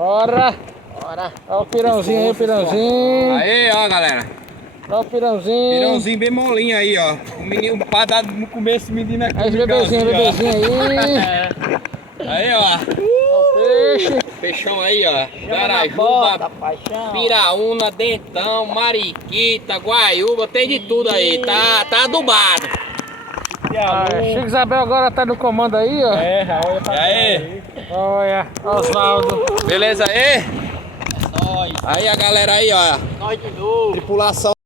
Ora! Bora. Olha o pirãozinho aí, o pirãozinho. Aí, ó, galera. Olha o pirãozinho. Pirãozinho bem molinho aí, ó. O menino, pra dar no começo, esse menino aqui. Aí esse bebezinho aí. Aí, ó. Olha o peixe. Peixão aí, ó. Bota, Garajuba, paixão. piraúna, dentão, mariquita, guaiúba, tem de tudo aí. Tá adubado. Chico Isabel agora tá no comando aí, ó. É, olha pra E aí? Olha, Osvaldo. Beleza aí? nós. Aí a galera aí, ó. Nós de novo. Tripulação.